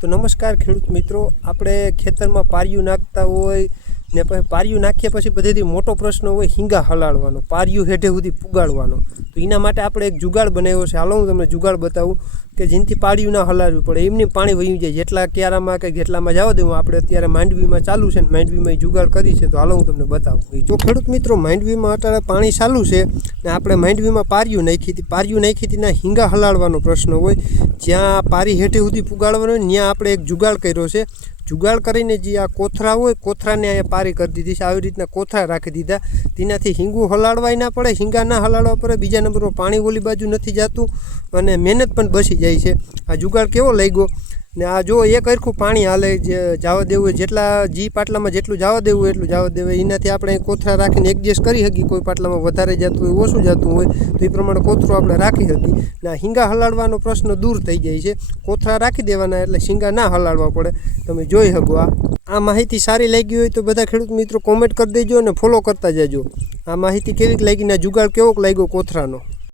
તો નમસ્કાર ખેડૂત મિત્રો, આપણે ખેતરમાં પારિયું નાખતા હોય ને પછી પારિયું નાખ્યા પછી બધેથી મોટો પ્રશ્ન હોય હિંગા હલાડવાનો, પારિયું હેઠે સુધી પુગાડવાનો. તો એના માટે આપણે એક જુગાડ બનાવ્યો છે. હાલો હું તમને જુગાડ બતાવું કે જેનાથી પારિયું ના હલાડવું પડે, એમની પાણી વહી જાય. જેટલા ક્યારામાં કે જેટલામાં જવા દેવું. આપણે અત્યારે માંડવીમાં ચાલુ છે ને માંડવીમાં જુગાડ કરી છે, તો હાલો હું તમને બતાવું. જો ખેડૂત મિત્રો, માંડવીમાં અત્યારે પાણી ચાલુ છે ને આપણે માંડવીમાં પારિયું નાખી હતી ના હિંગા હલાડવાનો પ્રશ્ન હોય. જ્યાં પારી હેઠે સુધી પુગાડવાનો હોય ત્યાં આપણે એક જુગાડ કર્યો છે. જુગાડ કરીને જે આ કોથરા હોય, કોથરાને અહીંયા પારી કરી દીધી છે. આવી રીતના કોથરા રાખી દીધા. તેનાથી હિંગું હલાડવાય ના પડે, હિંગા ના હલાડવા પડે. બીજા નંબરમાં પાણી ઓલી બાજુ નથી જતું અને મહેનત પણ બચી જાય છે. આ જુગાડ કેવો લાગ્યો ને આ જો એક હરખું પાણી હાલે, જે જવા દેવું હોય જેટલા જી પાટલામાં જેટલું જવા દેવું હોય એટલું જવા દેવું. એનાથી આપણે કોથરા રાખીને એડજસ્ટ કરી શકીએ. કોઈ પાટલામાં વધારે જતું હોય, ઓછું જતું હોય તો એ પ્રમાણે કોથરો આપણે રાખી શકીએ. ને હિંગા હલાડવાનો પ્રશ્ન દૂર થઈ જાય છે. કોથરા રાખી દેવાના એટલે હિંગા ના હલાડવા પડે. તમે જોઈ શકો. આ માહિતી સારી લાગી હોય તો બધા ખેડૂત મિત્રો કોમેન્ટ કરી દેજો અને ફોલો કરતા જજો. આ માહિતી કેવી લાગી ને જુગાડ કેવો લાગ્યો કોથરાનો.